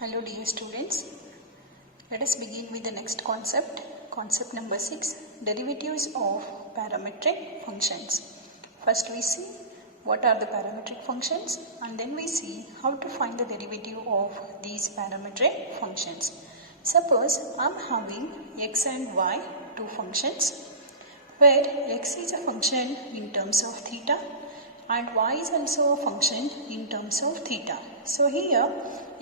Hello dear students, let us begin with the next concept number 6, derivatives of parametric functions. First we see what are the parametric functions and then we see how to find the derivative of these parametric functions. Suppose I am having x and y, two functions, where x is a function in terms of theta and y is also a function in terms of theta. So here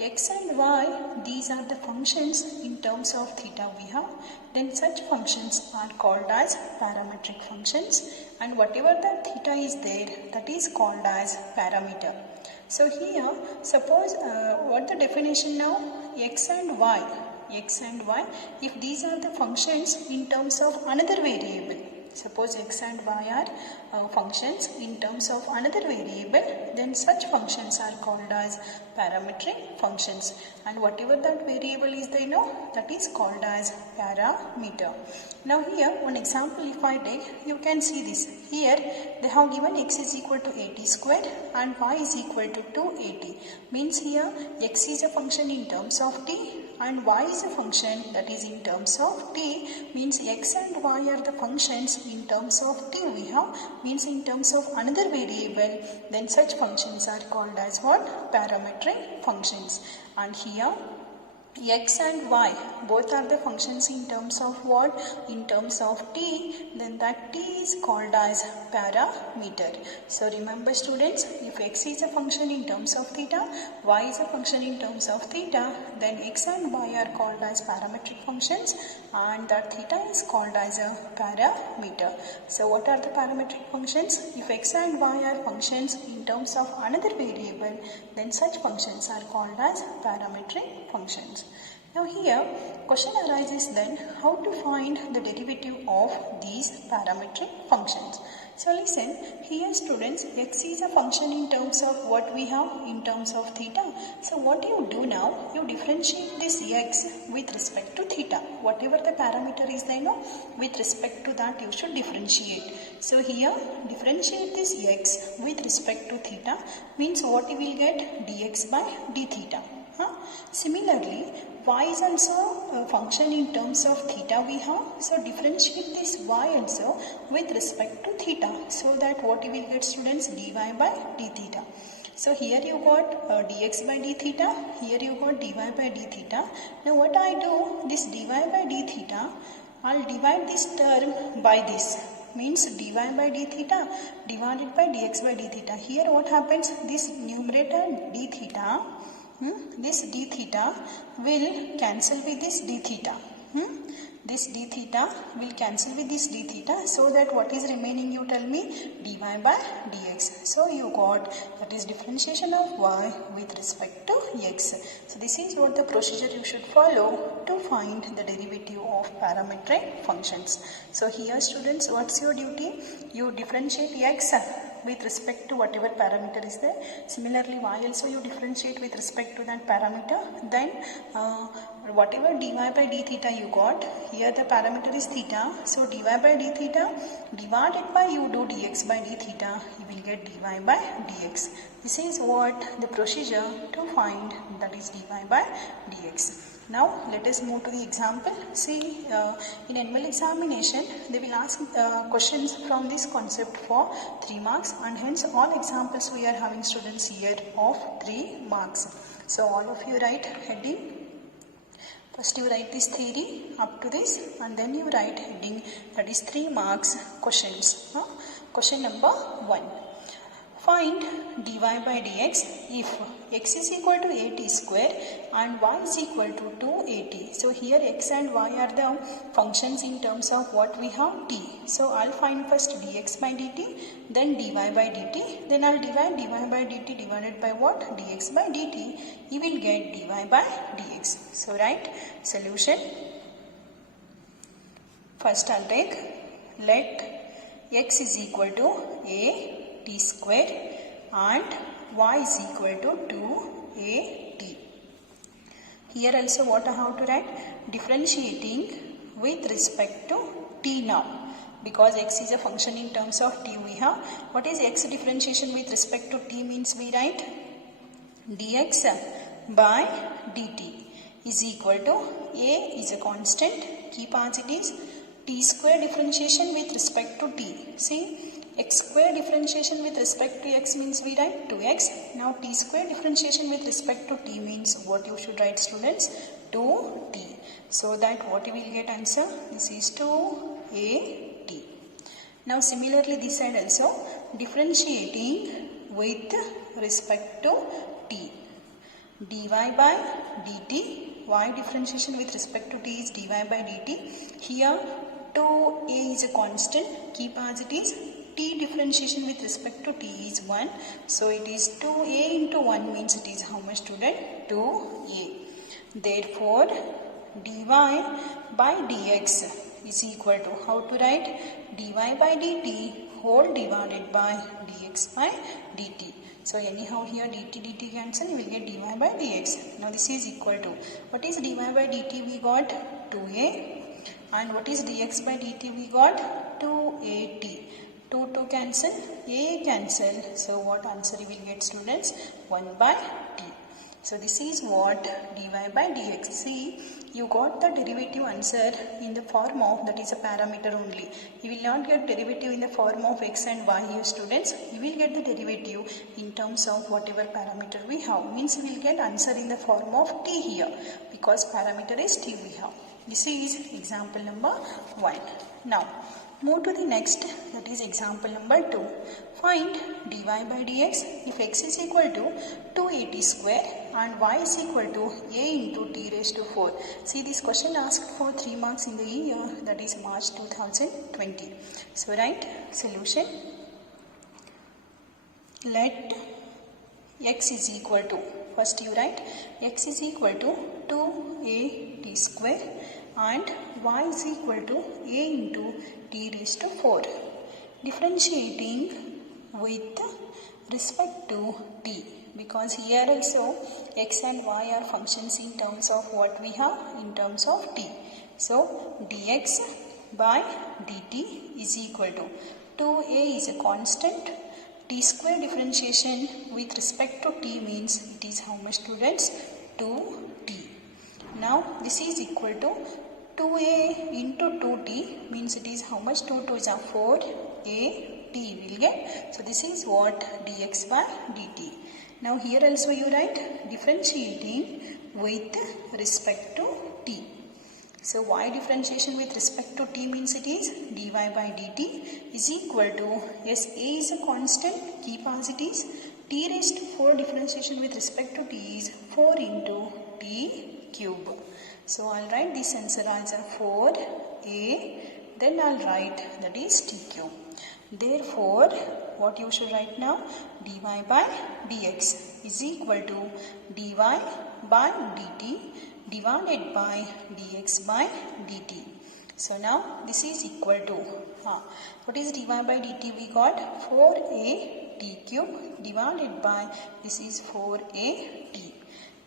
x and y, these are the functions in terms of theta we have. Then such functions are called as parametric functions, and whatever the theta is there, that is called as parameter. So here suppose what the definition now, x and y, if these are the functions in terms of another variable. Suppose x and y are functions in terms of another variable, then such functions are called as parametric functions, and whatever that variable is there, that is called as parameter. Now here one example if I take, you can see this. Here they have given x is equal to 80 square and y is equal to 280. Means here x is a function in terms of t and y is a function that is in terms of t. Means x and y are the functions in terms of t we have, means in terms of another variable, then such functions are called as what? Parametric functions. And here x and y both are the functions in terms of what? In terms of t, then that t is called as parameter. So remember students, if x is a function in terms of theta, y is a function in terms of theta, then x and y are called as parametric functions and that theta is called as a parameter. So what are the parametric functions? If x and y are functions in terms of another variable, then such functions are called as parametric functions. Now here question arises then how to find the derivative of these parametric functions. So listen, here students, x is a function in terms of what we have, in terms of theta. So what you do now, you differentiate this x with respect to theta. Whatever the parameter is there, with respect to that you should differentiate. So here differentiate this x with respect to theta, means what you will get? Dx by d theta. Similarly, y is also a function in terms of theta we have. So differentiate this y also with respect to theta. So that what you will get students? Dy by d theta. So here you got dx by d theta, here you got dy by d theta. Now what I do, this dy by d theta, I'll divide this term by this. Means dy by d theta divided by dx by d theta. Here what happens? This numerator d theta, this d theta will cancel with this d theta. This d theta will cancel with this d theta, so that what is remaining, you tell me? Dy by dx. So you got, that is differentiation of y with respect to x. So this is what the procedure you should follow to find the derivative of parametric functions. So here students, what's your duty? You differentiate x with respect to whatever parameter is there. Similarly, y also you differentiate with respect to that parameter. Then whatever dy by d theta you got, here the parameter is theta. So dy by d theta divided by you do dx by d theta, you will get dy by dx. This is what the procedure to find, that is dy by dx. Now let us move to the example. See, in annual examination they will ask questions from this concept for 3 marks, and hence all examples we are having students here of 3 marks. So all of you write heading. First you write this theory up to this, and then you write heading, that is 3 marks questions. Question number 1. Find dy by dx if x is equal to 80 square and y is equal to 280. So here x and y are the functions in terms of what we have? T. So I'll find first dx by dt, then dy by dt, then I'll divide dy by dt divided by what? Dx by dt. You will get dy by dx. So write solution. First I'll take, let x is equal to a t square and y is equal to 2at. Here also what I have to write? Differentiating with respect to t now. Because x is a function in terms of t we have. What is x differentiation with respect to t means? We write dx by dt is equal to a is a constant, keep as it is, t square differentiation with respect to t. See, x square differentiation with respect to x means we write 2x. Now t square differentiation with respect to t means what you should write, students? 2t. So that what you will get answer? This is 2at. Now similarly this side also, differentiating with respect to t. dy by dt, y differentiation with respect to t is dy by dt. Here 2a is a constant, keep as it is. T differentiation with respect to t is 1. So it is 2a into 1 means it is how much, student? 2a. Therefore dy by dx is equal to, how to write? Dy by dt whole divided by dx by dt. So anyhow here dt cancel, you will get dy by dx. Now this is equal to, what is dy by dt? We got 2a. And what is dx by dt? We got 2at. 2 cancel, a cancel. So what answer you will get, students? 1 by t. So this is what dy by dx. See, you got the derivative answer in the form of, that is a parameter only. You will not get derivative in the form of x and y here, students. You will get the derivative in terms of whatever parameter we have. Means you will get answer in the form of t here, because parameter is t we have. This is example number 1. Now move to the next, that is example number 2. Find dy by dx if x is equal to 2at square and y is equal to a into t raised to 4. See, this question asked for 3 marks in the year, that is March 2020. So write solution. Let x is equal to, first you write x is equal to 2at square and y is equal to a into t raised to 4. Differentiating with respect to t, because here also x and y are functions in terms of what we have, in terms of t. So dx by dt is equal to 2a is a constant, t square differentiation with respect to t means it is how much, students? 2t. Now this is equal to 2a into 2t means it is how much? 2 2s are 4a t will get. So this is what dx by dt. Now here also you write differentiating with respect to t. So y differentiation with respect to t means it is dy by dt is equal to, yes, a is a constant, keep as it is. T raised to 4 differentiation with respect to t is 4 into t cube. So I'll write this answer as a 4a, then I'll write that is t cube. Therefore, what you should write now? Dy by dx is equal to dy by dt divided by dx by dt. So now this is equal to, what is dy by dt? We got 4a t cube divided by, this is 4a t.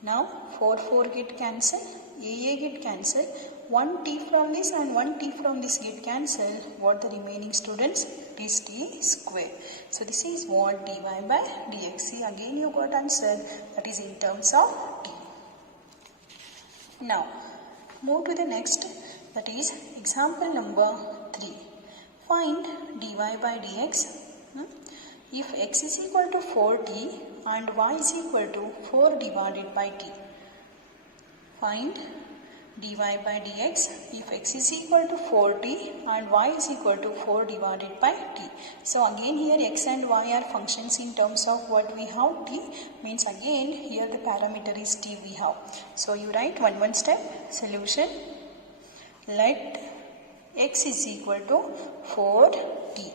Now 4 get cancel, a get cancel, 1 t from this and 1 t from this get cancel. What the remaining, students? It is t square. So this is what dy by dx. See, again you got answer, that is in terms of t. Now move to the next, that is example number 3. Find dy by dx if x is equal to 4t and y is equal to 4 divided by t. Find dy by dx if x is equal to 4t and y is equal to 4 divided by t. So again here x and y are functions in terms of what we have, t, means again here the parameter is t we have. So you write one step solution. Let x is equal to 4t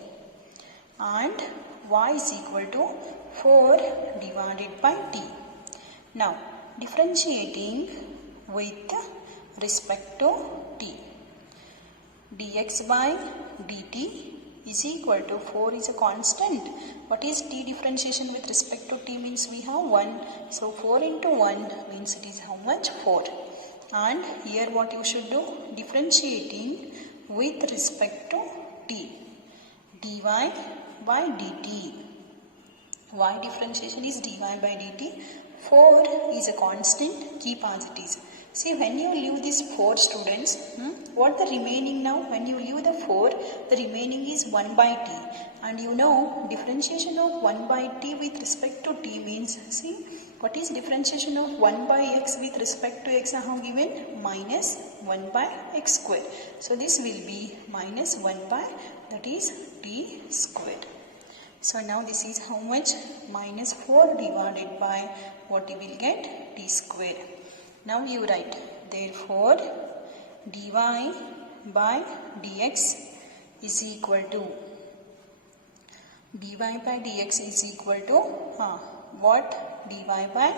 and y is equal to 4 divided by t. Now differentiating with respect to t. Dx by dt is equal to 4 is a constant. What is t differentiation with respect to t means we have 1. So 4 into 1 means it is how much? 4. And here what you should do? Differentiating with respect to t. dy by dt. Y differentiation is dy by dt. 4 is a constant, keep as it is. See, when you leave these 4 students, what the remaining now? When you leave the 4, the remaining is 1 by t. And you know, differentiation of 1 by t with respect to t means, see, what is differentiation of 1 by x with respect to x? I have given minus 1 by x square. So this will be minus 1 by, that is t squared. So now this is how much? Minus 4 divided by what you will get? T square. Now you write, therefore dy by dx is equal to, dy by dx is equal to what? Dy by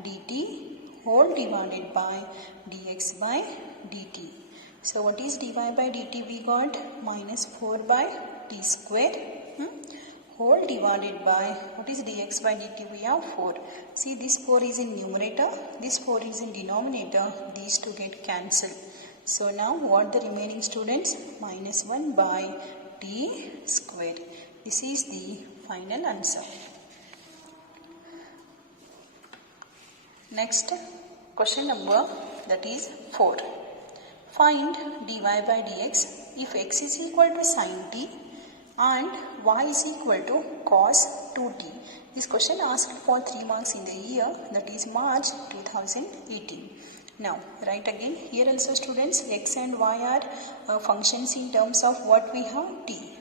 dt whole divided by dx by dt. So what is dy by dt? We got minus 4 by t square whole divided by, what is dx by dt? We have 4. See, this 4 is in numerator, this 4 is in denominator, these two get cancelled. So now what the remaining students? Minus 1 by t squared. This is the final answer. Next question number, that is 4. Find dy by dx if x is equal to sin t and y is equal to cos 2t. This question asked for 3 marks in the year, that is March 2018. Now write again, here also students, x and y are functions in terms of what we have? T.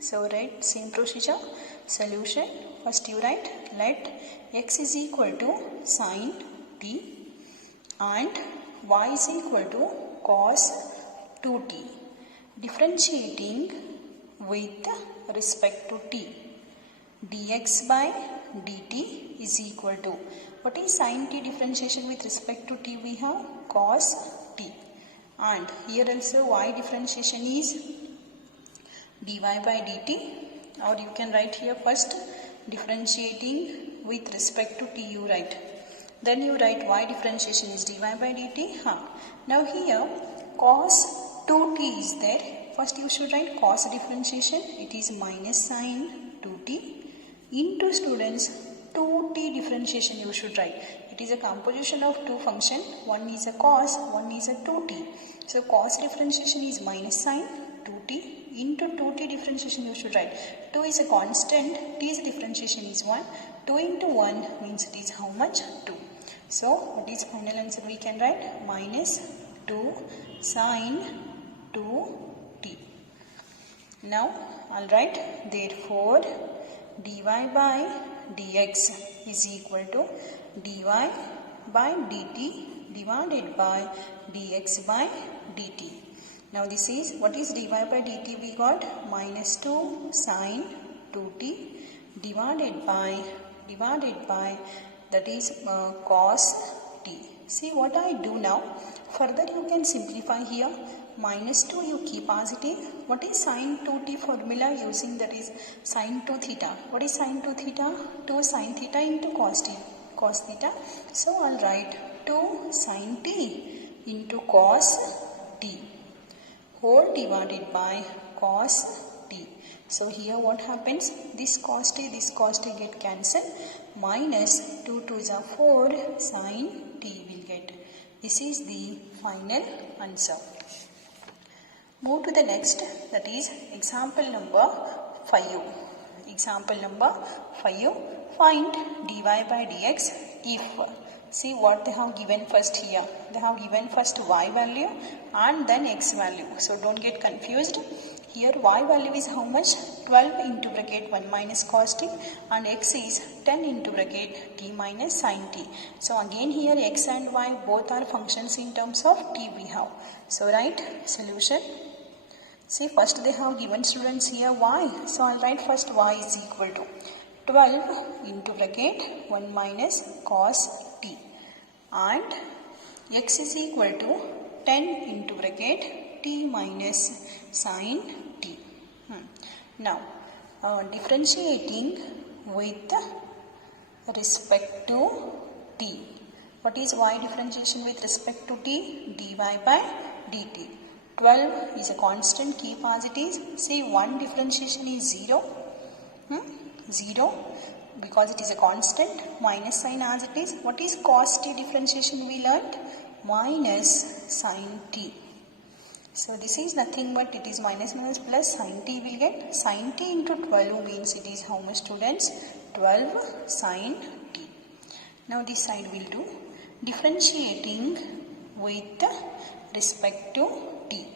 So write same procedure. Solution, first you write, let x is equal to sin t and y is equal to cos 2t. Differentiating with respect to t, dx by dt is equal to, what is sin t differentiation with respect to t? We have cos t. And here also y differentiation is dy by dt, or you can write here first differentiating with respect to t you write. Then you write y differentiation is dy by dt. Now here cos 2t is there. First you should write cos differentiation, it is minus sin 2t into students 2t differentiation you should write. It is a composition of two functions, one is a cos, one is a 2t. So cos differentiation is minus sin 2t into 2t differentiation you should write. 2 is a constant, t's differentiation is 1. 2 into 1 means it is how much? 2. So what is final answer? We can write minus 2 sin 2t. Now I'll write, therefore dy by dx is equal to dy by dt divided by dx by dt. Now this is, what is dy by dt? We got minus 2 sin 2t divided by that is cos t. See what I do now? Further you can simplify here. Minus 2 you keep positive. What is sin 2t formula using? That is sin 2 theta. What is sin 2 theta? 2 sin theta into cos theta. So I'll write 2 sin t into cos t whole divided by cos t. So here what happens? This cos t get cancelled. Minus 2 2s are 4 sin t will get. This is the final answer. Move to the next, that is example number 5. Example number 5. Find dy by dx if, see what they have given first here. They have given first y value and then x value. So don't get confused. Here y value is how much? 12 into bracket 1 minus cos t, and x is 10 into bracket t minus sin t. So again here x and y both are functions in terms of t we have. So write solution. See, first they have given students here y. So I'll write first y is equal to 12 into bracket 1 minus cos t, and x is equal to 10 into bracket t minus sin t. Now differentiating with respect to t. What is y differentiation with respect to t? dy by dt. 12 is a constant, keep as it is. Say 1 differentiation is 0. 0. because it is a constant, minus sign as it is. What is cos t differentiation we learnt? Minus sin t. So this is nothing but it is minus plus sin t will get. Sin t into 12 means it is how much, students? 12 sin t. Now this side will do differentiating with respect to t.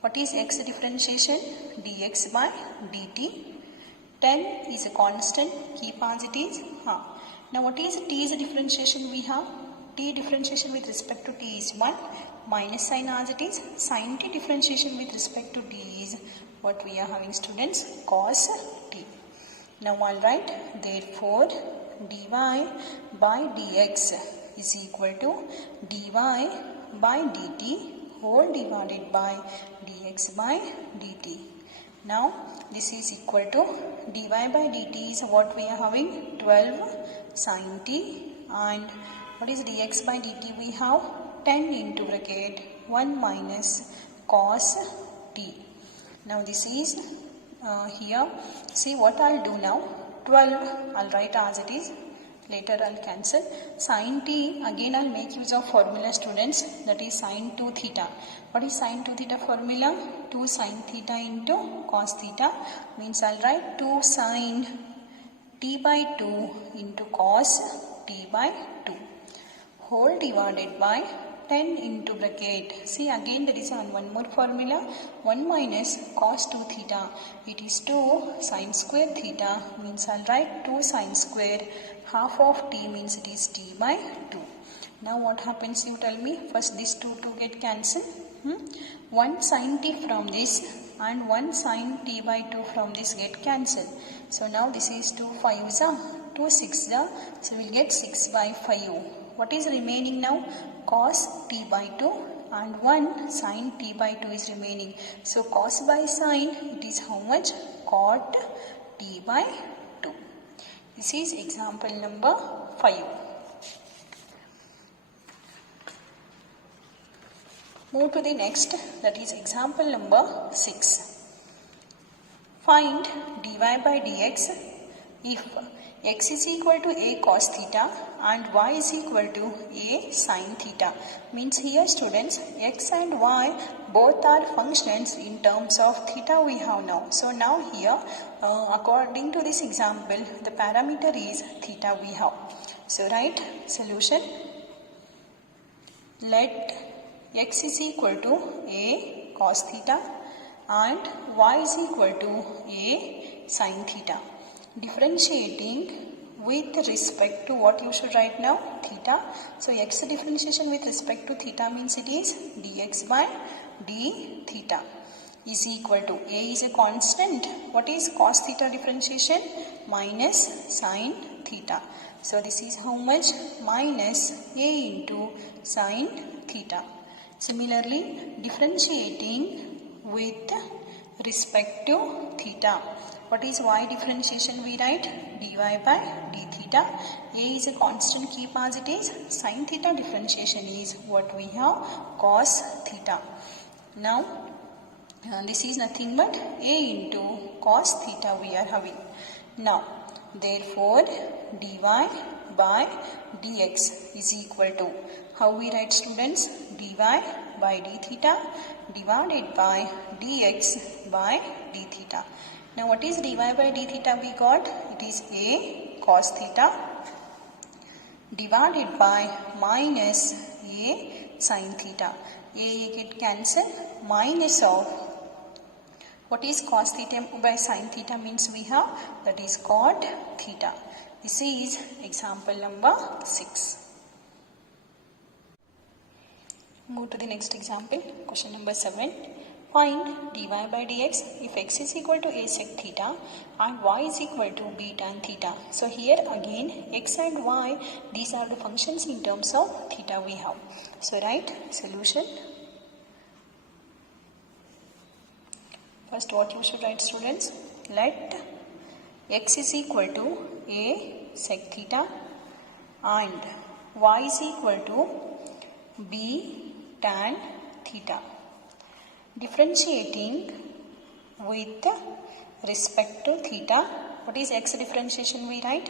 What is x differentiation? Dx by dt. 10 is a constant, keep as it is. Now what is t's differentiation we have? T differentiation with respect to t is 1, minus sign as it is. Sin t differentiation with respect to t is what we are having, students? Cos t. Now alright, therefore dy by dx is equal to dy by dt whole divided by dx by dt. Now this is equal to dy by dt is what we are having? 12 sin t, and what is dx by dt? We have 10 into bracket 1 minus cos t. Now this is here. See what I'll do now. 12 I'll write as it is. Later I'll cancel. Sin t, again I'll make use of formula, students. That is sin 2 theta. What is sin 2 theta formula? 2 sin theta into cos theta. Means I'll write 2 sin t by 2 into cos t by 2. Whole divided by 10 into bracket. See again there is one more formula. 1 minus cos 2 theta. It is 2 sin square theta. Means I'll write 2 sin square. Half of t means it is t by 2. Now what happens, you tell me? First this 2 get cancelled. 1 sin t from this and 1 sin t by 2 from this get cancelled. So now this is 2 5s are 2 6s are. So we'll get 6 by 5. What is remaining now? Cos t by 2 and 1 sin t by 2 is remaining. So cos by sin, it is how much? Cot t by 2. This is example number 5. Move to the next, that is example number 6. Find dy by dx if x is equal to a cos theta and y is equal to a sin theta. Means here, students, x and y both are functions in terms of theta we have now. So now here, according to this example, the parameter is theta we have. So write solution. Let x is equal to a cos theta and y is equal to a sin theta. Differentiating with respect to what you should write now? Theta. So x differentiation with respect to theta means it is dx by d theta is equal to, a is a constant. What is cos theta differentiation? Minus sin theta. So this is how much? Minus a into sin theta. Similarly, differentiating with respect to theta. What is y differentiation we write? dy by d theta. A is a constant, keep as it is. Sin theta differentiation is what we have? Cos theta. Now this is nothing but a into cos theta we are having. Now therefore dy by dx is equal to, how we write, students? dy by d theta divided by dx by d theta. Now what is dy by d theta we got? It is a cos theta divided by minus a sin theta. A get cancelled. Minus of, what is cos theta by sin theta means we have? That is cot theta. This is example number 6. Move to the next example. Question number 7. Find dy by dx if x is equal to a sec theta and y is equal to b tan theta. So here again x and y, these are the functions in terms of theta we have. So write solution. First what you should write, students? Let x is equal to a sec theta and y is equal to b tan theta. Differentiating with respect to theta. What is x differentiation we write?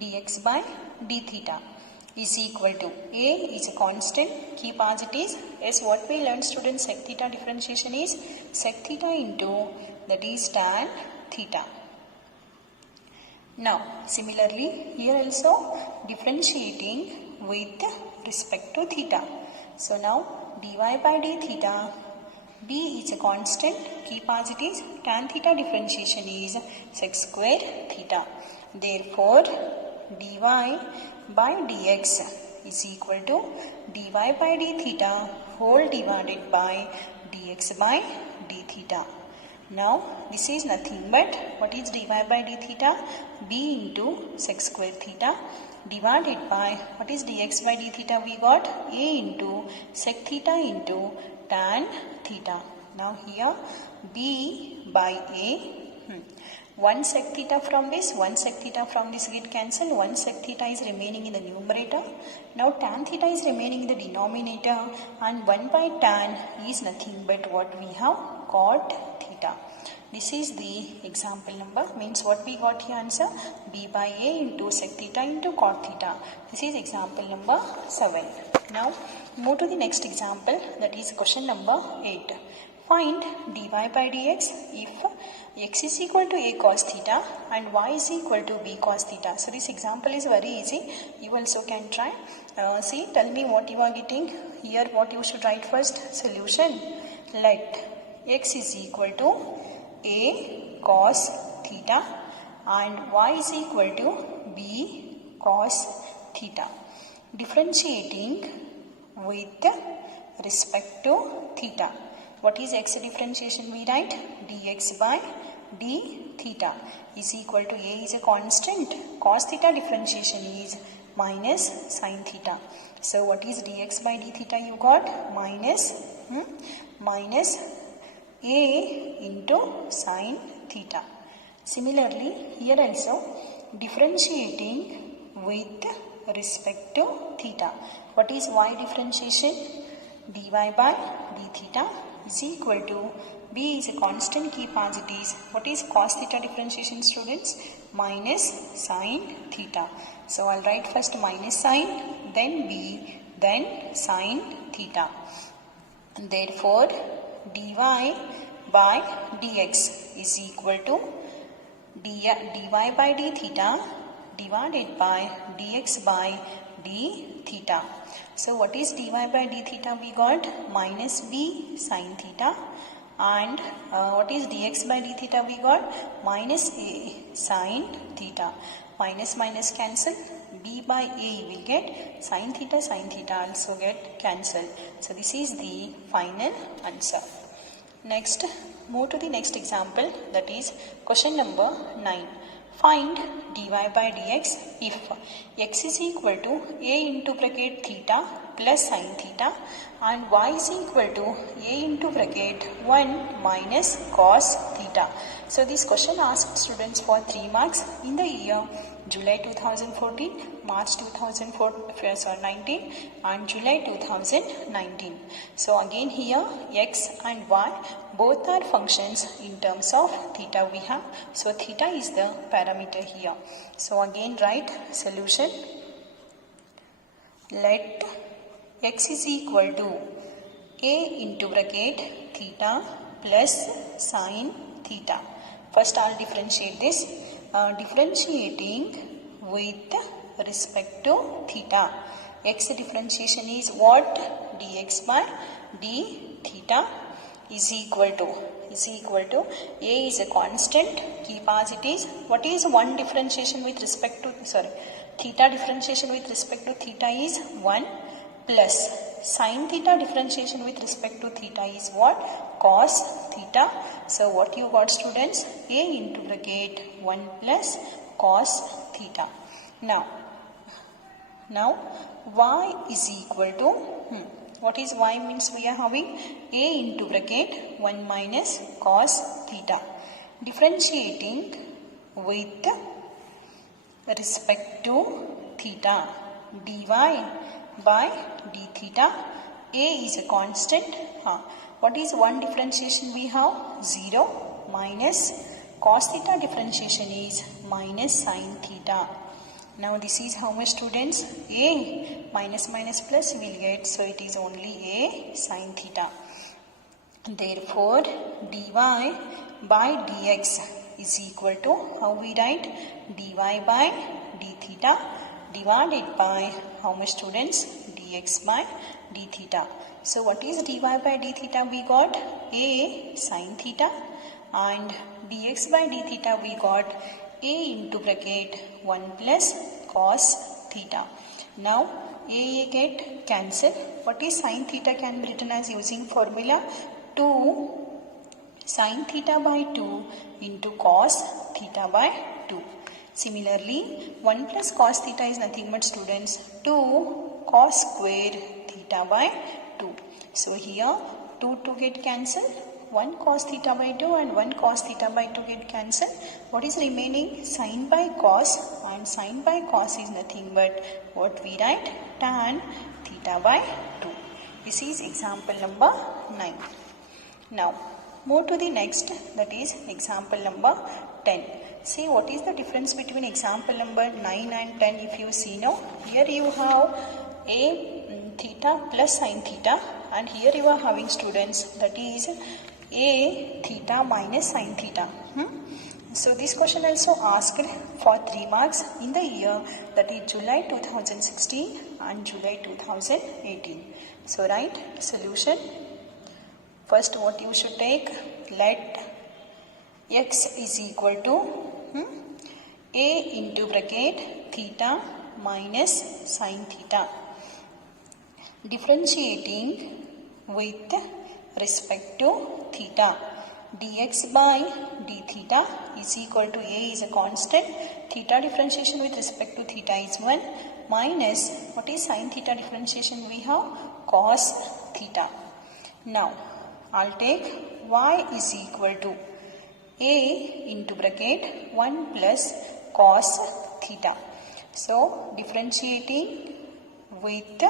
dx by d theta is equal to a is a constant, keep as it is. Yes, what we learned students, sec theta differentiation is sec theta into that is tan theta. Now similarly here also differentiating with respect to theta. So now dy by d theta, d is a constant, keep as it is, tan theta differentiation is sec square theta. Therefore dy by dx is equal to dy by d theta whole divided by dx by d theta. Now this is nothing but what is dy by d theta? B into sec square theta divided by what is dx by d theta? We got a into sec theta into tan theta. Now here b by a, 1 sec theta from this, 1 sec theta from this get cancelled, 1 sec theta is remaining in the numerator. Now tan theta is remaining in the denominator and 1 by tan is nothing but what we have, cot theta. This is the example number, means what we got here answer, b by a into sec theta into cot theta. This is example number 7. Now move to the next example, that is question number 8. Find dy by dx if x is equal to a cos theta and y is equal to b cos theta. So this example is very easy, you also can try. See, tell me what you are getting here. What you should write first? Solution. Let x is equal to a cos theta and y is equal to b cos theta. Differentiating with respect to theta. What is x differentiation? We write dx by d theta is equal to a is a constant, cos theta differentiation is minus sin theta. So what is dx by d theta? You got minus a into sin theta. Similarly here also differentiating with respect to theta. What is y differentiation? dy by d theta is equal to b is a constant, keep as it is. What is cos theta differentiation students? Minus sin theta. So I'll write first minus sin, then b, then sin theta. And therefore dy by dx is equal to dy by d theta divided by dx by d theta. So what is dy by d theta? We got minus b sin theta, and what is dx by d theta? We got minus a sin theta. Minus minus cancel, b by a will get sin theta also get cancelled. So this is the final answer. Next, move to the next example, that is question number 9. Find dy by dx if x is equal to a into bracket theta plus sin theta and y is equal to a into bracket 1 minus cos theta. So this question asked students for 3 marks in the year July 2014, March 2019 and July 2019. So again here x and y both are functions in terms of theta we have. So theta is the parameter here. So again write solution. Let x is equal to a into bracket theta plus sin theta. First I'll differentiate this. Differentiating with respect to theta. X differentiation is what? Dx by d theta is equal to a is a constant, keep as it is. What is one differentiation with respect to theta differentiation with respect to theta is 1 plus sin theta differentiation with respect to theta is what? Cos theta. So what you got students? A into bracket 1 plus cos theta. Now y is equal to what is y means? We are having a into bracket 1 minus cos theta. Differentiating with respect to theta, dy by d theta. A is a constant. What is one differentiation we have? 0 minus cos theta differentiation is minus sin theta. Now this is how much, students? A minus minus plus will get, so it is only A sin theta. Therefore dy by dx is equal to, how we write? Dy by d theta divided by how much, students? Dx by d theta. So what is dy by d theta? We got A sin theta, and dx by d theta we got A into bracket 1 plus cos theta. Now A get cancelled. What is sin theta can be written as using formula 2 sin theta by 2 into cos theta by 2. Similarly, 1 plus cos theta is nothing but, students, 2 cos square theta by 2. So here 2 get cancelled. 1 cos theta by 2 and 1 cos theta by 2 get cancelled. What is remaining? Sin by cos, and sin by cos is nothing but what we write? Tan theta by 2. This is example number 9. Now move to the next, that is example number 10. See what is the difference between example number 9 and 10 if you see now. Here you have a theta plus sin theta, and here you are having, students, that is a theta minus sin theta. So this question also asked for 3 marks in the year, that is July 2016 and July 2018. So write solution. First what you should take, let x is equal to a into bracket theta minus sin theta. Differentiating with respect to theta, dx by d theta is equal to, a is a constant, theta differentiation with respect to theta is 1, minus what is sin theta differentiation? We have cos theta. Now I'll take y is equal to a into bracket 1 plus cos theta. So differentiating with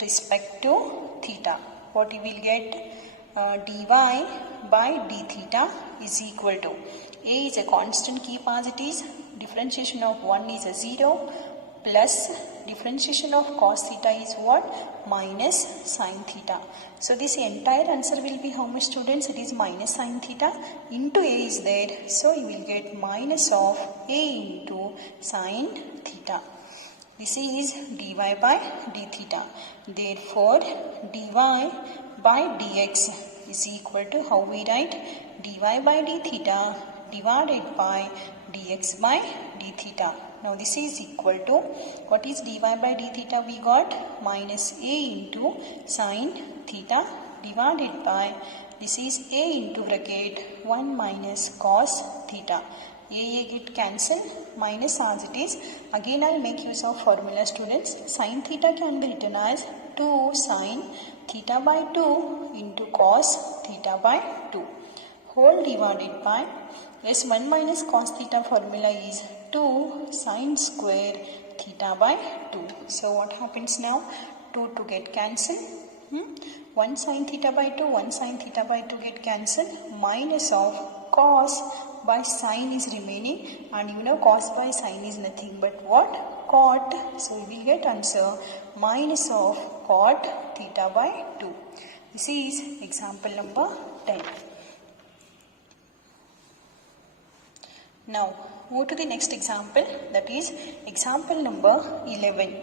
respect to theta, what you will get? Dy by d theta is equal to, a is a constant, keep as it is, differentiation of 1 is a 0, plus differentiation of cos theta is what? Minus sin theta. So this entire answer will be how much, students? It is minus sin theta into a is there, so you will get minus of a into sin theta. This is dy by d theta. Therefore dy by dx is equal to, how we write? Dy by d theta divided by dx by d theta. Now this is equal to, what is dy by d theta? We got minus a into sin theta divided by, this is a into bracket 1 minus cos theta. A get cancelled, minus as it is. Again I'll make use of formula, students. Sin theta can be written as 2 sin theta by 2 into cos theta by 2 whole divided by, yes, 1 minus cos theta formula is 2 sin square theta by 2. So what happens now? 2 get cancelled. 1 sin theta by 2, 1 sin theta by 2 get cancelled, minus of cos by sin is remaining, and you know cos by sin is nothing but what? Cot. So we will get answer minus of cot theta by 2. This is example number 10. Now move to the next example, that is example number 11.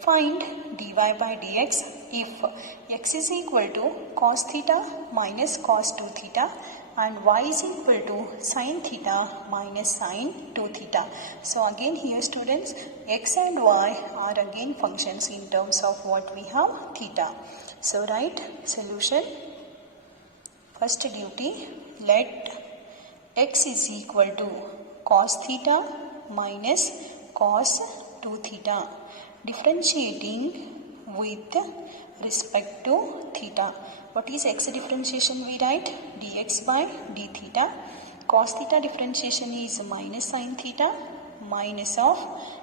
Find dy by dx if x is equal to cos theta minus cos 2 theta and y is equal to sin theta minus sin 2 theta. So again here, students, x and y are again functions in terms of what we have? Theta. So write solution. First duty, let x is equal to cos theta minus cos 2 theta. Differentiating with respect to theta. What is x differentiation? We write dx by d theta. Cos theta differentiation is minus sin theta minus of,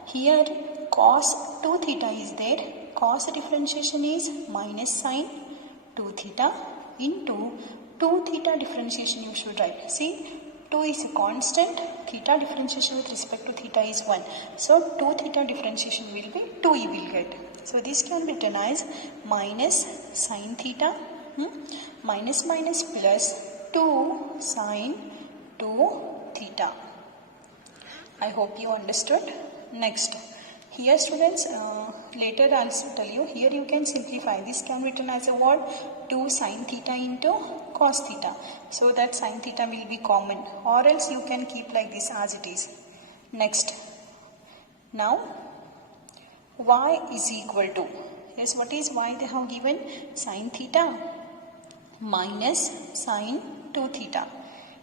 here cos 2 theta is there. Cos differentiation is minus sin 2 theta into 2 theta differentiation you should write. See, 2 is a constant, theta differentiation with respect to theta is 1. So 2 theta differentiation will be 2 you will get. So this can be written as minus sine theta minus minus plus 2 sine 2 theta. I hope you understood. Next, here students, later I'll tell you, here you can simplify. This can be written as a what? 2 sine theta into cos theta. So that sine theta will be common, or else you can keep like this as it is. Next, now y is equal to, yes, what is y they have given? Sine theta minus sine 2 theta.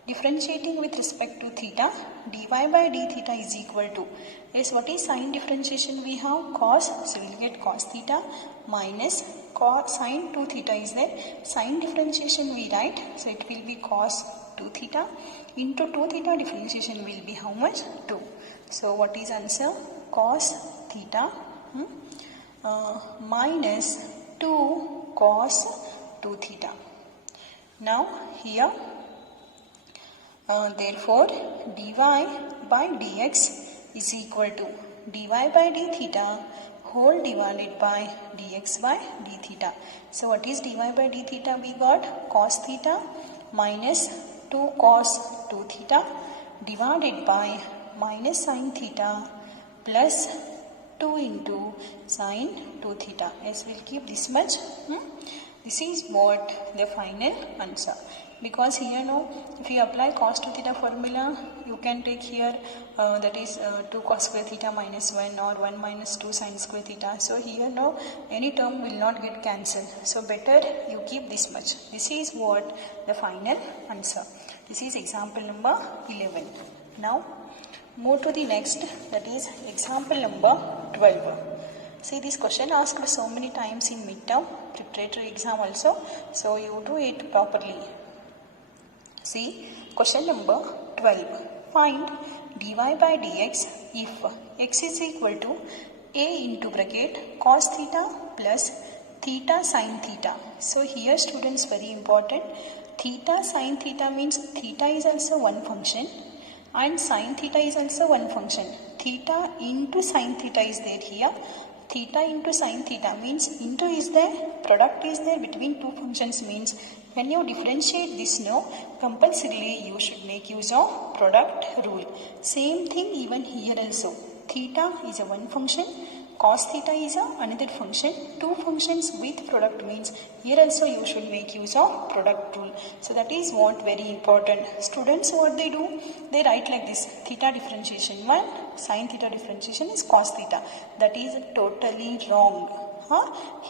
Differentiating with respect to theta, dy by d theta is equal to, yes, what is sine differentiation we have? Cos, so we will get cos theta minus cos sine 2 theta is there. Sine differentiation we write, so it will be cos 2 theta into 2 theta differentiation will be how much? 2. So what is answer? Cos theta minus 2 cos 2 theta. Now here, therefore dy by dx is equal to dy by d theta whole divided by dx by d theta. So what is dy by d theta? We got cos theta minus 2 cos 2 theta divided by minus sine theta plus 2 into sine 2 theta. Yes, we'll keep this much. This is what the final answer. Because here now, if you apply cos 2 theta formula, you can take here that is 2 cos square theta minus 1 or 1 minus 2 sin square theta. So here now, any term will not get cancelled. So better you keep this much. This is what the final answer. This is example number 11. Now move to the next, that is example number 12. See, this question asked so many times in midterm preparatory exam also. So you do it properly. See, question number 12. Find dy by dx if x is equal to a into bracket cos theta plus theta sin theta. So here students, very important, theta sin theta means theta is also one function and sin theta is also one function. Theta into sin theta is there here. Theta into sin theta means into is there, product is there between two functions means when you differentiate this now, compulsorily you should make use of product rule. Same thing even here also. Theta is a one function, cos theta is a another function. Two functions with product means here also you should make use of product rule. So that is what very important. Students, what they do? They write like this: theta differentiation 1, sin theta differentiation is cos theta. That is totally wrong.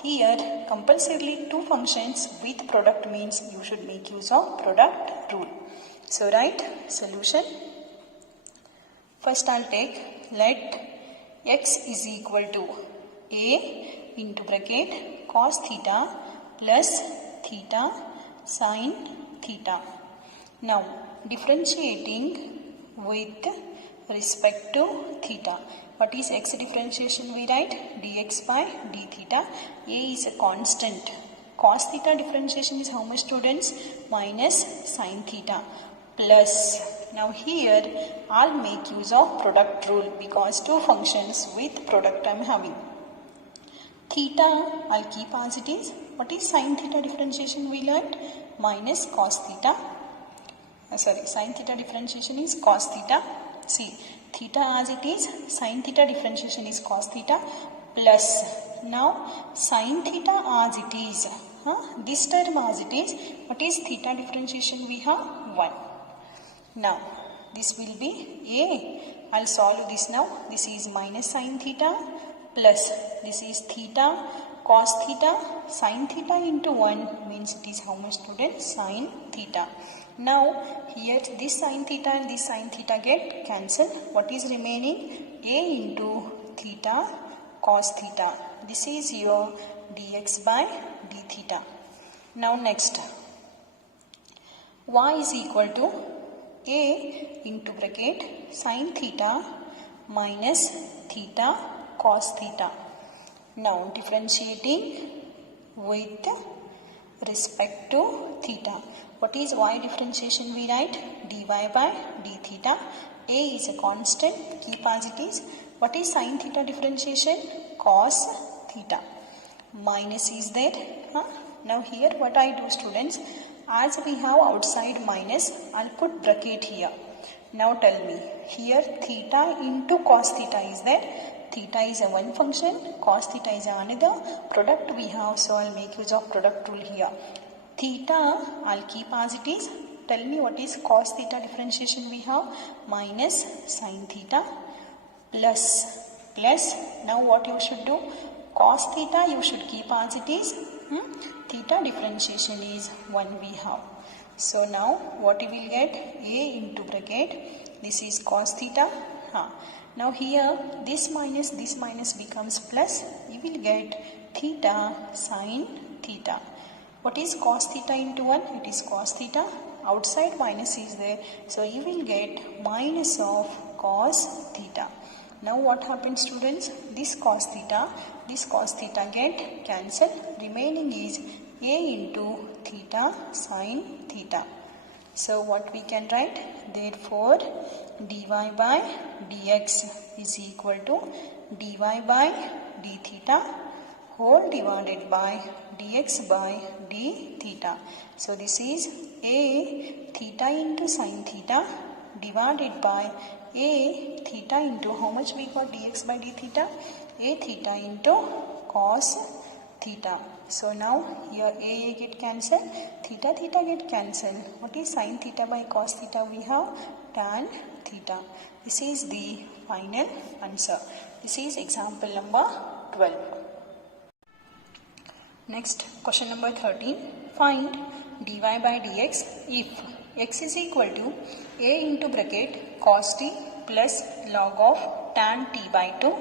Here compulsorily two functions with product means you should make use of product rule. So write solution. First I'll take, let x is equal to a into bracket cos theta plus theta sin theta. Now differentiating with respect to theta. What is x differentiation we write? Dx by d theta. A is a constant. Cos theta differentiation is how much, students? Minus sin theta plus. Now here I'll make use of product rule because two functions with product I'm having. Theta I'll keep as it is. What is sin theta differentiation we learned? Minus cos theta. Sin theta differentiation is cos theta. See, theta as it is, sin theta differentiation is cos theta plus. Now sin theta as it is, this term as it is, what is theta differentiation we have? 1. Now this will be a. I'll solve this now. This is minus sin theta plus this is theta cos theta. Sin theta into 1 means it is how much, students? Sin theta. Now here this sin theta and this sin theta get cancelled. What is remaining? A into theta cos theta. This is your dx by d theta. Now next, y is equal to a into bracket sin theta minus theta cos theta. Now differentiating with respect to theta. What is y differentiation we write? dy by d theta. A is a constant, keep as it is. What is sin theta differentiation? Cos theta. Minus is there. Now here what I do, students, as we have outside minus, I'll put bracket here. Now tell me, here theta into cos theta is there. Theta is a one function, cos theta is another. Product we have, so I'll make use of product rule here. Theta I'll keep as it is. Tell me what is cos theta differentiation we have? Minus sin theta plus. Now what you should do? Cos theta you should keep as it is. Theta differentiation is 1 we have. So now what you will get? A into bracket. This is cos theta. Now here this minus becomes plus. You will get theta sin theta. What is cos theta into 1? It is cos theta. Outside minus is there. So you will get minus of cos theta. Now what happens, students? This cos theta get cancelled. Remaining is a into theta sin theta. So what we can write? Therefore dy by dx is equal to dy by d theta whole divided by dx by d theta. So this is a theta into sin theta divided by a theta into how much we got dx by d theta? A theta into cos theta. So now here a get cancelled, theta get cancelled. What is sin theta by cos theta? We have tan theta. This is the final answer. This is example number 12. Next, question number 13. Find dy by dx if x is equal to a into bracket cos t plus log of tan t by 2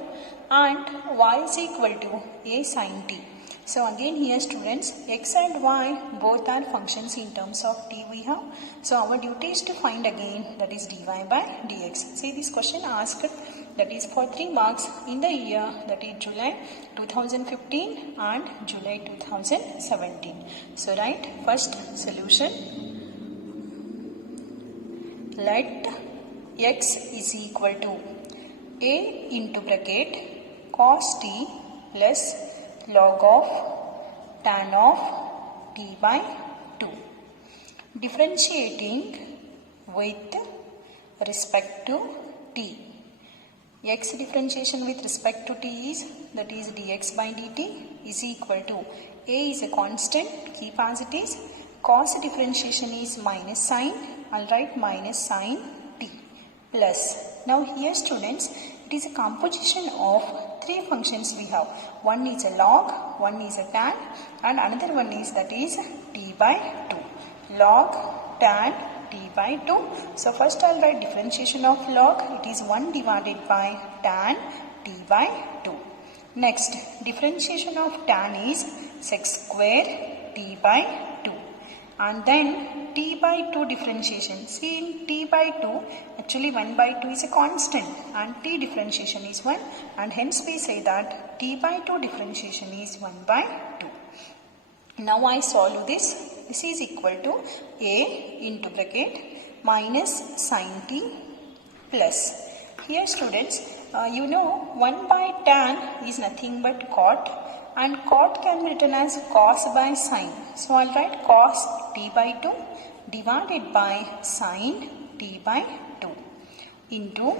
and y is equal to a sin t. So again here, students, x and y both are functions in terms of t we have. So our duty is to find again, that is dy by dx. See, this question asked, that is for 3 marks in the year, that is July 2015 and July 2017. So write first solution. Let x is equal to a into bracket cos t plus log of tan of t by 2. Differentiating with respect to t. X differentiation with respect to t is, that is dx by dt is equal to, a is a constant, keep as it is. Cos differentiation is minus sin, I'll write minus sin t plus. Now here, students, it is a composition of 3 functions we have. One is a log, one is a tan, and another one is, that is t by 2. Log, tan, t by 2. So first I'll write differentiation of log. It is 1 divided by tan t by 2. Next, differentiation of tan is sec square t by 2. And then t by 2 differentiation. See, in t by 2, actually 1 by 2 is a constant and t differentiation is 1, and hence we say that t by 2 differentiation is 1 by 2. Now I solve this. This is equal to a into bracket minus sin t plus. Here, students, you know 1 by tan is nothing but cot, and cot can be written as cos by sin. So I'll write cos t by 2 divided by sin t by 2 into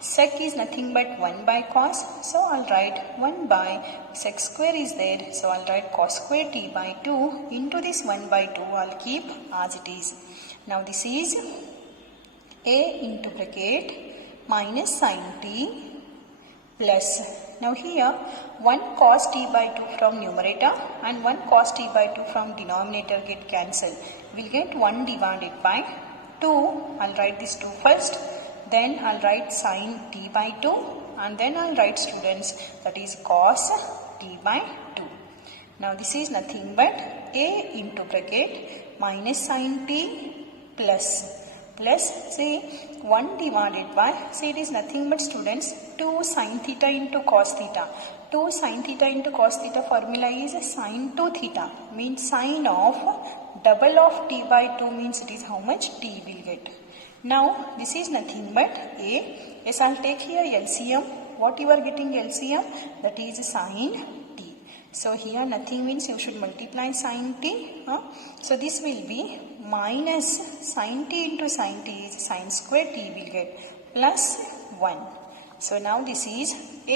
sec is nothing but 1 by cos. So I'll write 1 by sec square is there. So I'll write cos square t by 2 into this 1 by 2. I'll keep as it is. Now this is a into bracket minus sin t plus. Now here 1 cos t by 2 from numerator and 1 cos t by 2 from denominator get cancelled. We'll get 1 divided by 2. I'll write this 2 first. Then I'll write sin t by 2. And then I'll write, students, that is cos t by 2. Now this is nothing but a into bracket minus sin t plus. See, 1 divided by, see, it is nothing but, students, 2 sin theta into cos theta. 2 sin theta into cos theta formula is sin 2 theta, means sin of double of t by 2 means it is how much t will get. Now this is nothing but a. Yes, I'll take here LCM. What you are getting LCM? That is sin t. So here nothing means you should multiply sin t. So this will be minus sin t into sin t is sin square t will get plus 1. So now this is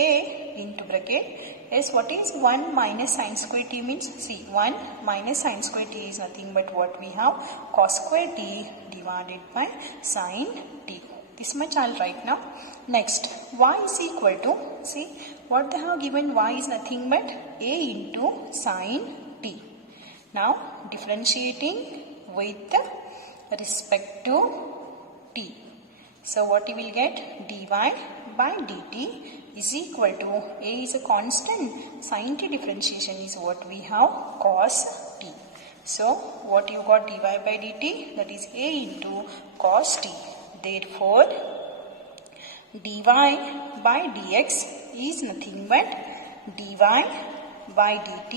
a into bracket. Yes, what is 1 minus sin square t means? See, 1 minus sin square t is nothing but what we have, cos square t divided by sin t. This much I'll write now. Next, y is equal to, see what they have given, y is nothing but a into sin t. Now differentiating with respect to t. So what you will get, dy by dt is equal to, a is a constant, sin t differentiation is what we have, cos t. So what you got, dy by dt, that is a into cos t. Therefore dy by dx is nothing but dy by dt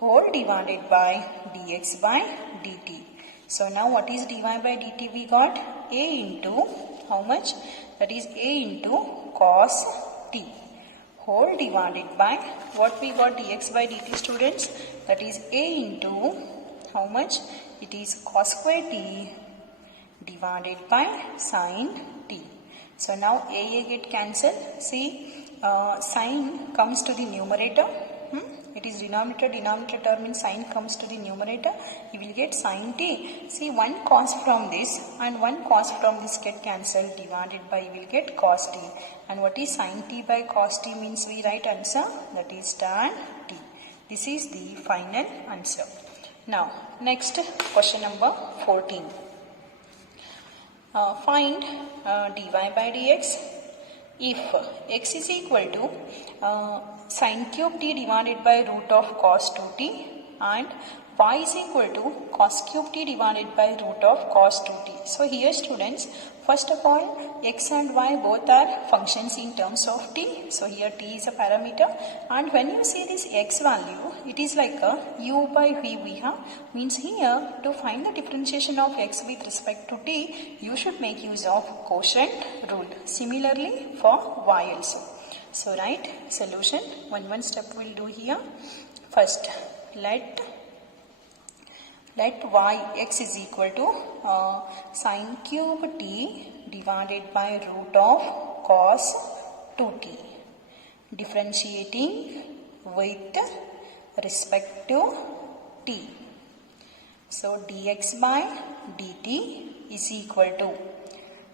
whole divided by dx by dt. So now what is dy by dt? We got a into how much? That is a into cos t whole divided by what we got, dx by dt, students, that is a into how much? It is cos square t divided by sin t. So now a get cancelled. See, sin comes to the numerator. It is denominator term in sin comes to the numerator. You will get sin t. See, one cos from this and one cos from this get cancelled, divided by you will get cos t. And what is sin t by cos t means? We write answer, that is tan t. This is the final answer. Now next question number 14. Find dy by dx if x is equal to sin cube t divided by root of cos 2t and y is equal to cos cube t divided by root of cos 2t. So here students, first of all, x and y both are functions in terms of t. So here t is a parameter, and when you see this x value, it is like a u by v we have, means here to find the differentiation of x with respect to t, you should make use of quotient rule. Similarly for y also. So write solution, one step we'll do here. First, let y x is equal to sin cube t divided by root of cos 2t, differentiating with respect to t. So dx by dt is equal to,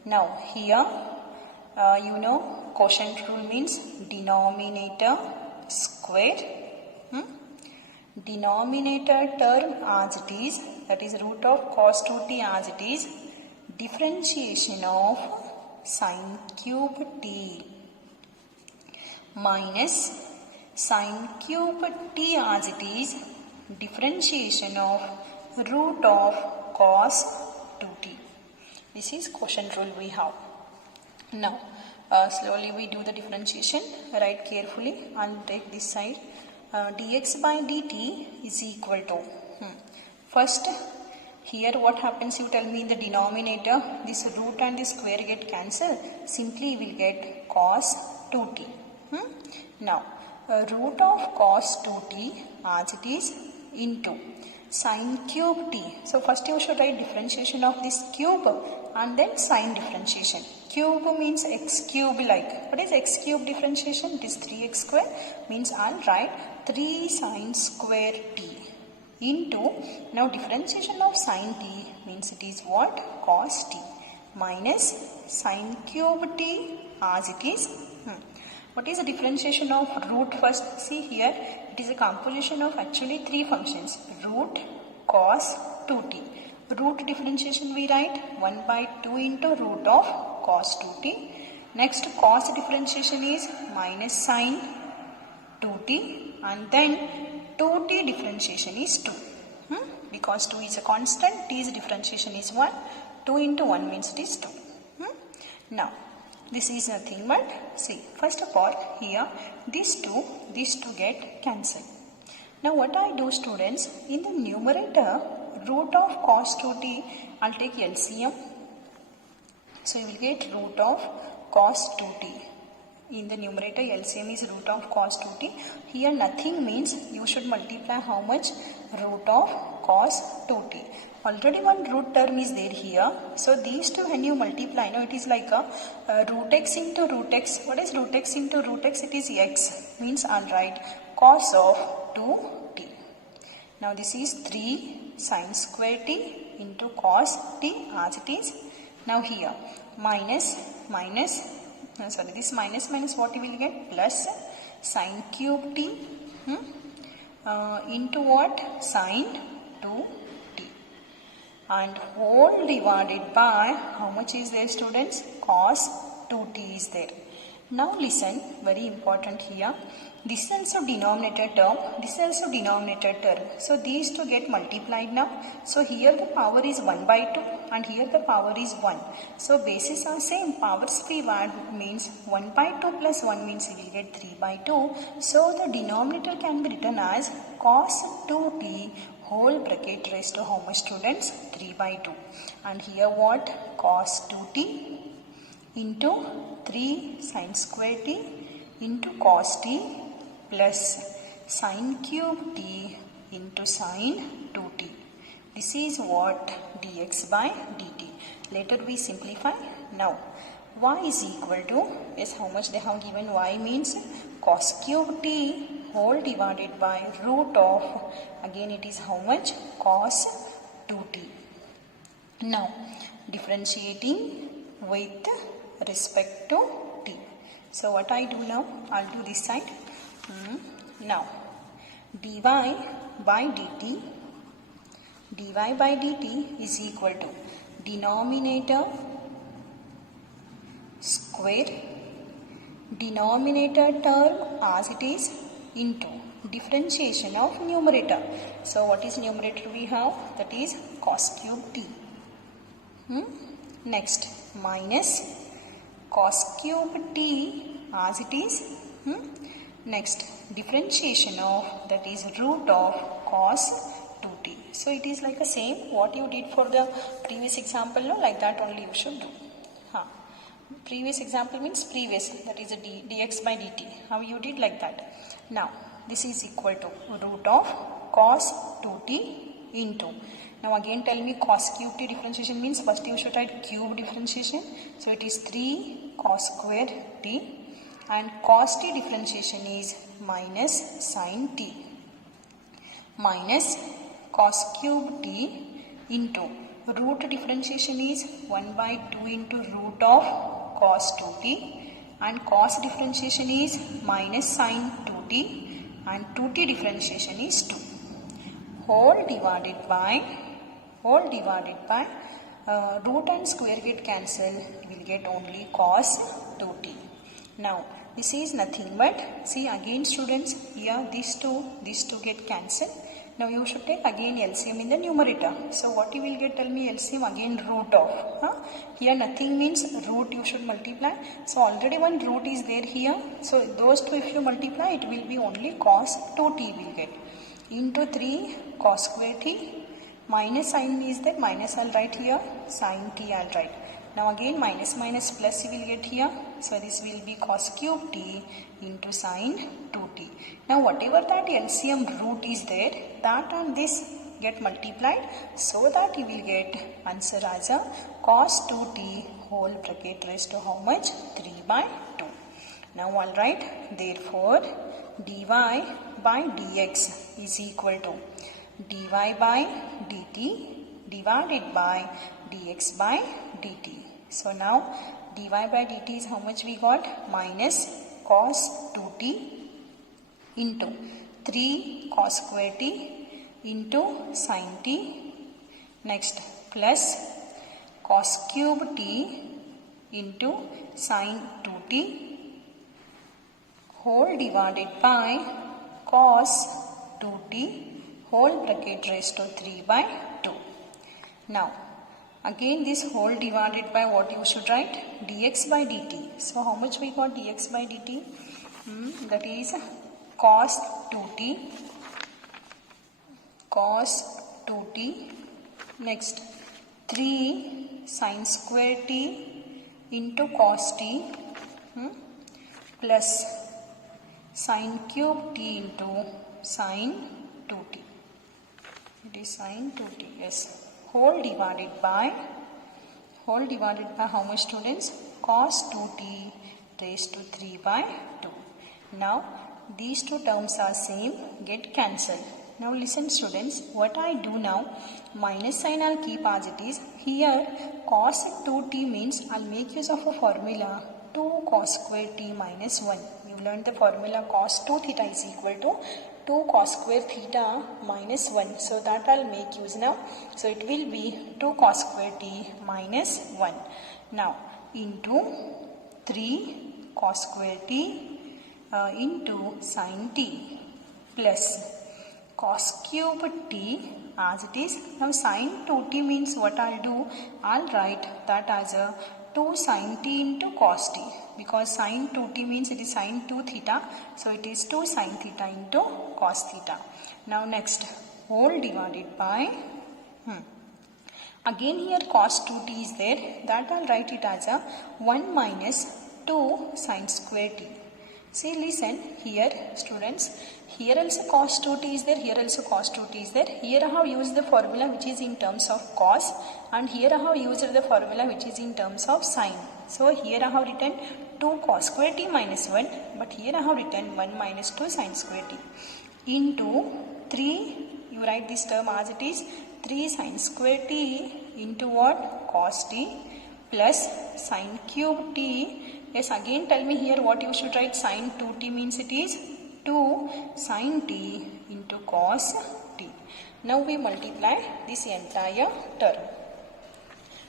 now here you know quotient rule means denominator square, denominator term as it is, that is root of cos 2t as it is, differentiation of sin cube t minus sin cube t as it is, differentiation of root of cos 2t. This is quotient rule we have. Now slowly we do the differentiation. Write carefully and take this side. Dx by dt is equal to, first here what happens, you tell me in the denominator, this root and the square get cancelled, simply we will get cos 2t. Now root of cos 2t as it is into sin cube t. So first you should write differentiation of this cube and then sin differentiation. Cube means x cube like. What is x cube differentiation? It is 3x square, means I'll write 3 sin square t into, now differentiation of sin t means it is what? Cos t minus sin cube t as it is. What is the differentiation of root? First see here, it is a composition of actually 3 functions, root, cos, 2t. Root differentiation we write 1 by 2 into root of cos 2t. Next cos differentiation is minus sin 2t, and then 2t differentiation is 2. Because 2 is a constant, t's differentiation is 1. 2 into 1 means it is 2. Now this is nothing but, see, first of all, here these two get cancelled. Now what I do, students, in the numerator, root of cos 2t, I'll take LCM. So you will get root of cos 2t. In the numerator, LCM is root of cos 2t. Here nothing means you should multiply how much? Root of cos 2t. Already one root term is there here. So these two when you multiply, now it is like a root x into root x. What is root x into root x? It is x. Means I'll write cos of 2t. Now this is 3 sin square t into cos t as it is. Now here this minus what you will get? Plus sin cube t into what? Sin 2t. And whole divided by, how much is there, students? Cos 2t is there. Now listen, very important here. This is also denominator term, this is also denominator term. So these two get multiplied now. So here the power is 1 by 2 and here the power is 1. So bases are same, powers we add means 1 by 2 plus 1 means we will get 3 by 2. So the denominator can be written as cos 2t whole bracket raised to how much, students? 3 by 2. And here what? Cos 2t into 3 sin square t into cos t plus sin cube t into sin 2t. This is what? Dx by dt. Later we simplify. Now y is equal to, yes, how much they have given? Y means cos cube t whole divided by root of, again it is how much? Cos 2t. Now differentiating with respect to t. So what I do now? I'll do this side. Now dy by dt is equal to denominator square, denominator term as it is, into differentiation of numerator. So what is numerator we have? That is cos cube t. Next minus cos cube t as it is. Next differentiation of, that is root of cos 2t. So it is like the same what you did for the previous example, no? Like that only you should do. Previous example means previous, that is a dx by dt. How you did? Like that. Now this is equal to root of cos 2t into, now again tell me cos cube t differentiation means first you should write cube differentiation. So it is 3 cos square t. And cos t differentiation is minus sin t minus cos cube t into root differentiation is 1 by 2 into root of cos 2t, and cos differentiation is minus sin 2t, and 2t differentiation is 2. Whole divided by root and square get cancelled, you will get only cos 2t. Now this is nothing but, see again students, here these two get cancelled. Now you should take again LCM in the numerator. So what you will get? Tell me LCM, again root of. Here nothing means root you should multiply. So already one root is there here. So those two if you multiply it will be only cos 2t will get. Into 3 cos square t. Minus sign is there, minus I'll write here, sin t I'll write. Now again minus plus you will get here. So this will be cos cube t into sin 2t. Now whatever that LCM root is there, that and this get multiplied, so that you will get answer as a cos 2t whole bracket raised to how much? 3 by 2. Now I'll write, therefore dy by dx is equal to dy by dt divided by dx by dt. So now dy by dt is how much we got? Minus cos 2t into 3 cos square t into sin t. Next plus cos cube t into sin 2t whole divided by cos 2t whole bracket raised to 3 by 2. Now Again this whole divided by what you should write? Dx by dt. So how much we got dx by dt? That is cos 2t. Next 3 sin square t into cos t plus sin cube t into sin 2t. It is sin 2t, yes. Whole divided by how much, students? Cos 2t raised to 3 by 2. Now these two terms are same, get cancelled. Now listen students, what I do now, minus sign I'll keep as it is. Here cos 2t means I'll make use of a formula 2 cos square t minus 1. You learned the formula cos 2 theta is equal to 2 cos square theta minus 1. So that I'll make use now. So it will be 2 cos square t minus 1. Now into 3 cos square t into sin t plus cos cube t as it is. Now sin 2t means what I'll do? I'll write that as a 2 sin t into cos t, because sin 2t means it is sin 2 theta. So it is 2 sin theta into cos theta. Now next, whole divided by, again here cos 2t is there. That I'll write it as a 1 minus 2 sin square t. See, listen here students, here also cos 2t is there, here also cos 2t is there. Here I have used the formula which is in terms of cos, and here I have used the formula which is in terms of sin. So here I have written 2 cos square t minus 1, but here I have written 1 minus 2 sin square t into 3, you write this term as it is, 3 sin square t into what? Cos t plus sin cube t. Yes, again tell me here what you should write. Sin 2t means it is 2 sin t into cos t. Now we multiply this entire term.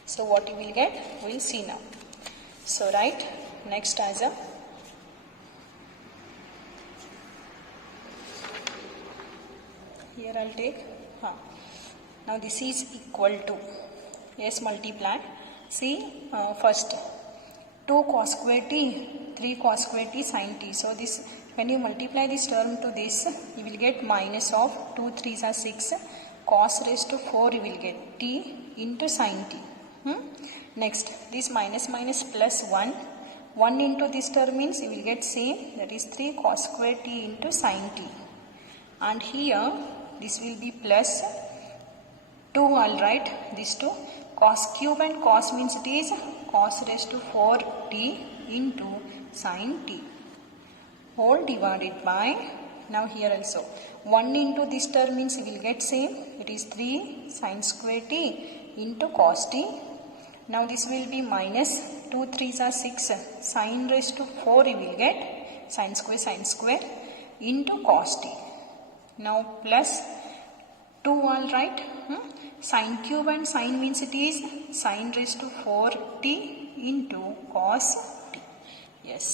So what you will get, we will see now. So write next as a, here I'll take, now this is equal to, yes, multiply. See, first 2 cos square t, 3 cos square t sin t. So this, when you multiply this term to this, you will get minus of 2 3s are 6, cos raised to 4 you will get t into sin t. Next, this minus minus plus 1 into this term means you will get same, that is 3 cos square t into sin t. And here this will be plus 2, I'll write this 2. Cos cube and cos means it is cos raised to 4t into sin t. Whole divided by, now here also 1 into this term means you will get same, it is 3 sin square t into cos t. Now this will be minus 2 3s are 6, sin raised to 4 you will get, sin square into cos t. Now plus 2 I'll write, sin cube and sin means it is sin raised to 4t into cos t. Yes.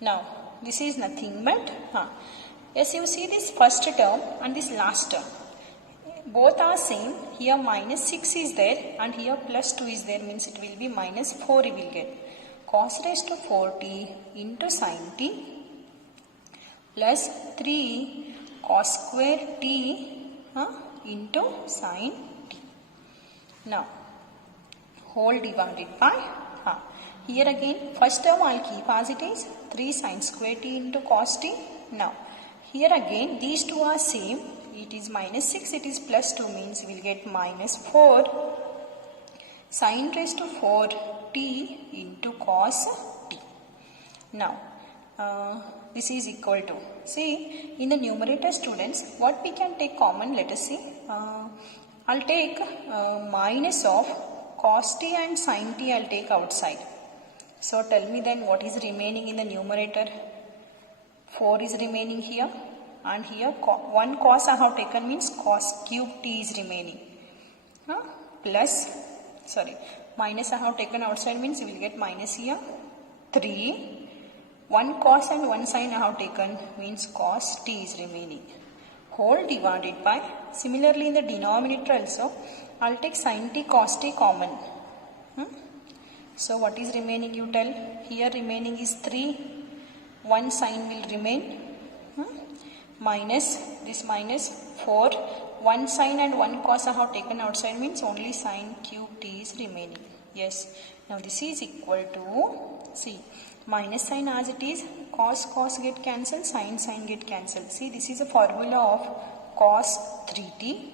Now this is nothing but, yes, you see this first term and this last term. Both are same. Here minus 6 is there and here plus 2 is there, means it will be minus 4 you will get. Cos raised to 4t into sin t plus 3 cos square t into sin t. Now whole divided by, here again first term I'll keep as it is, 3 sin square t into cos t. Now here again these two are same, it is minus 6, it is plus 2, means we will get minus 4 sin raised to 4t into cos t. Now this is equal to, see in the numerator students what we can take common, let us see. I'll take minus of cos t and sin t, I'll take outside. So tell me then what is remaining in the numerator. 4 is remaining here, and here 1 cos I have taken means cos cube t is remaining. Plus, minus I have taken outside means you will get minus here 3. 1 cos and 1 sin I have taken means cos t is remaining. whole divided by, similarly in the denominator also I'll take sin t cos t common. So what is remaining, you tell? Here remaining is 3, 1 sin will remain, minus this minus 4, 1 sin and 1 cos I have taken outside, means only sin cube t is remaining. Yes, now this is equal to, see, minus sign as it is, cos get cancelled, sin get cancelled. See, this is a formula of cos 3t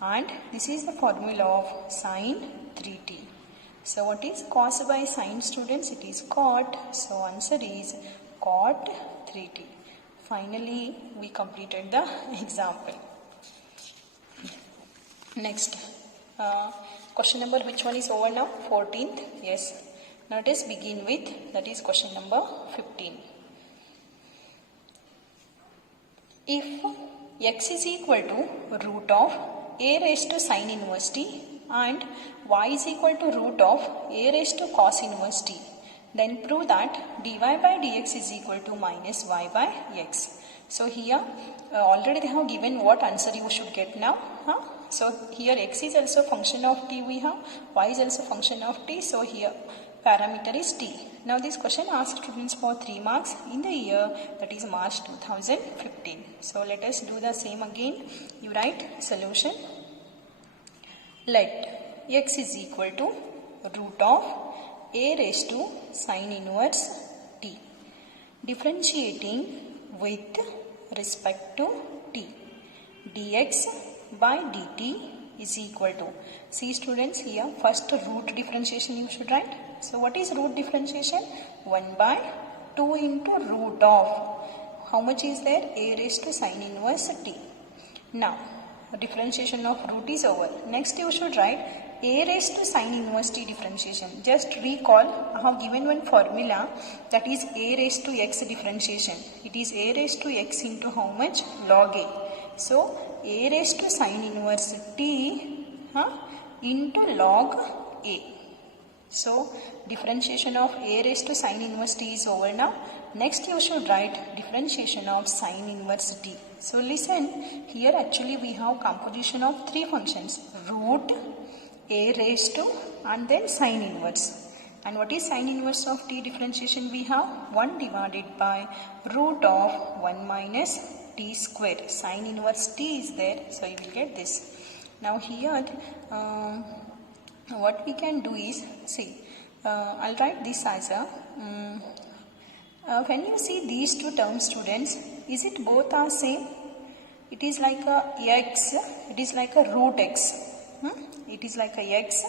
and this is the formula of sin 3t. So what is cos by sin, students? It is cot. So answer is cot 3t. Finally, we completed the example. Next, question number, which one is over now? 14th. Yes. Now let us begin with, that is question number 15. If x is equal to root of a raised to sin inverse t and y is equal to root of a raised to cos inverse t, then prove that dy by dx is equal to minus y by x. So here already they have given what answer you should get now. So here x is also function of t we have, y is also function of t. So here parameter is t. Now this question asked students for 3 marks in the year, that is March 2015. So let us do the same again. You write solution. Let x is equal to root of a raised to sin inverse t, differentiating with respect to t, dx by dt is equal to, see students, here first root differentiation you should write. So what is root differentiation? 1 by 2 into root of, how much is there? A raised to sin inverse t. Now differentiation of root is over. Next you should write a raised to sin inverse t differentiation. Just recall, I have given one formula, that is a raised to x differentiation. It is a raised to x into how much? Log a. So a raised to sin inverse t into log a. So differentiation of a raised to sin inverse t is over now. Next you should write differentiation of sin inverse t. So listen, here actually we have composition of 3 functions, root, a raised to and then sin inverse. And what is sin inverse of t differentiation? We have 1 divided by root of 1 minus t square. Sin inverse t is there, so you will get this. Now here what we can do is, see, I'll write this as a, when you see these 2 terms, students, is it both are same? It is like a x, it is like a root x. It is like a x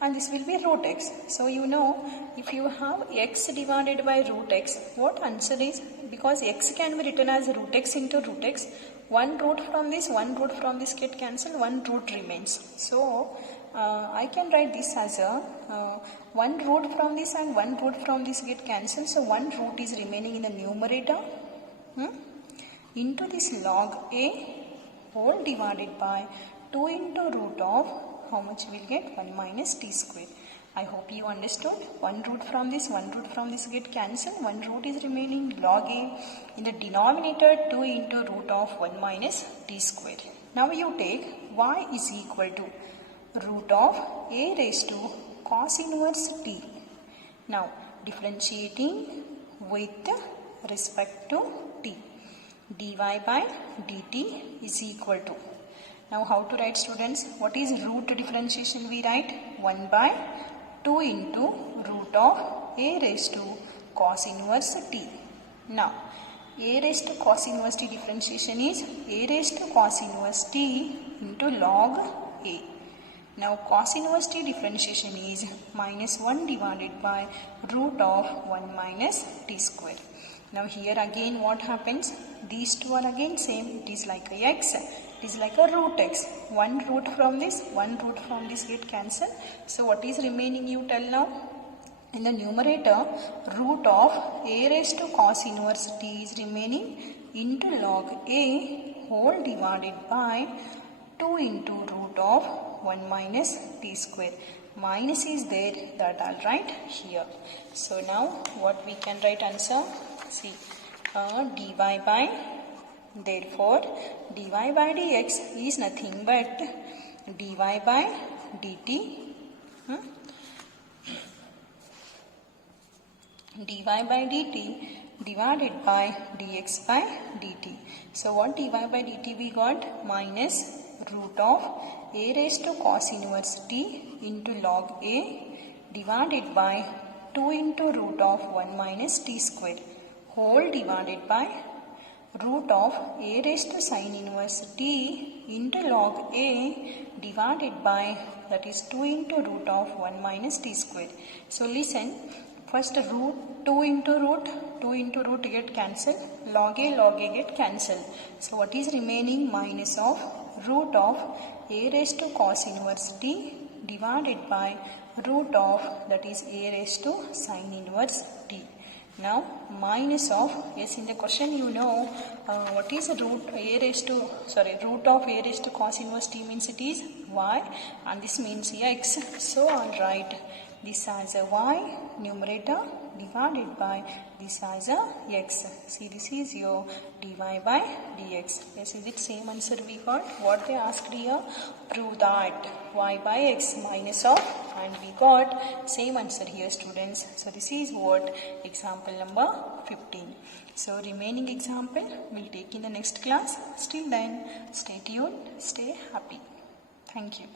and this will be root x. So you know, if you have x divided by root x, what answer is? Because x can be written as root x into root x. One root from this get cancelled, 1 root remains. So I can write this as a 1 root from this and 1 root from this get cancelled. So 1 root is remaining in the numerator into this log a whole divided by 2 into root of, how much will get? 1 minus t square. I hope you understood. 1 root from this get cancelled. 1 root is remaining, log a. In the denominator 2 into root of 1 minus t square. Now you take y is equal to root of a raised to cos inverse t. Now differentiating with respect to t, dy by dt is equal to, now how to write, students? What is root differentiation? We write 1 by 2 into root of a raised to cos inverse t. Now a raised to cos inverse t differentiation is a raised to cos inverse t into log a. Now cos inverse t differentiation is minus 1 divided by root of 1 minus t square. Now here again what happens? These 2 are again same. It is like a x. It is like a root x. 1 root from this get cancelled. So what is remaining, you tell now? In the numerator, root of a raised to cos inverse t is remaining into log a whole divided by 2 into root of 1 minus t square. Minus is there, that I'll write here. So now what we can write answer? See, dy by Therefore, dy by dx is nothing but dy by dt dy by dt divided by dx by dt. So what dy by dt we got? Minus root of a raised to cos inverse t into log a divided by 2 into root of 1 minus t square whole divided by root of a raised to sin inverse t into log a divided by, that is 2 into root of 1 minus t square. So listen, first root 2 into root get cancelled, log a get cancelled. So what is remaining? Minus of root of a raised to cos inverse t divided by root of, that is a raised to sin inverse t. Now minus of, yes, in the question you know what is root of a raised to cos inverse t means it is y and this means x. So I'll write this as a y numerator divided by this as a x. See, this is your dy by dx. Yes, is it same answer we got? What they asked here? Prove that y by x minus of, and we got same answer here, students. So this is what example number 15. So remaining example we'll take in the next class. Till then, stay tuned, stay happy. Thank you.